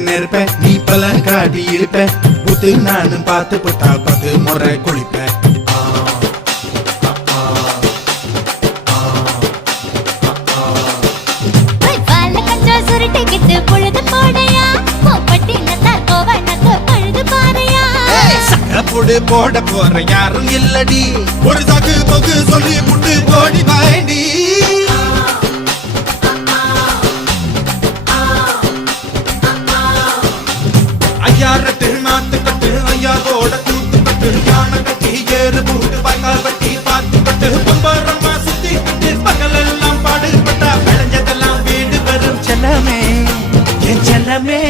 நெருப்பேன் நீ பல காட்டி இருப்பேன் புத்து நானும் பார்த்து புட்டா 10 முறை குளிப்பேன் போட போற யாரும் இல்லடி ஒரு சாக்கு போக்கு சொல்லி புட்டு போடி பாயண்டி ஐயாரத்து நாத்து கட்டு ஐயாவோட கூத்து கட்டு யானை கட்டி ஏறு பூட்டு பாய்க்கால் வட்டி பார்த்து கட்டு பம்பரமா சுத்தி கட்டு பகல் எல்லாம் பாடுபட்டா விளைஞ்சதெல்லாம் வீடு வரும் செல்லமே என் செல்லமே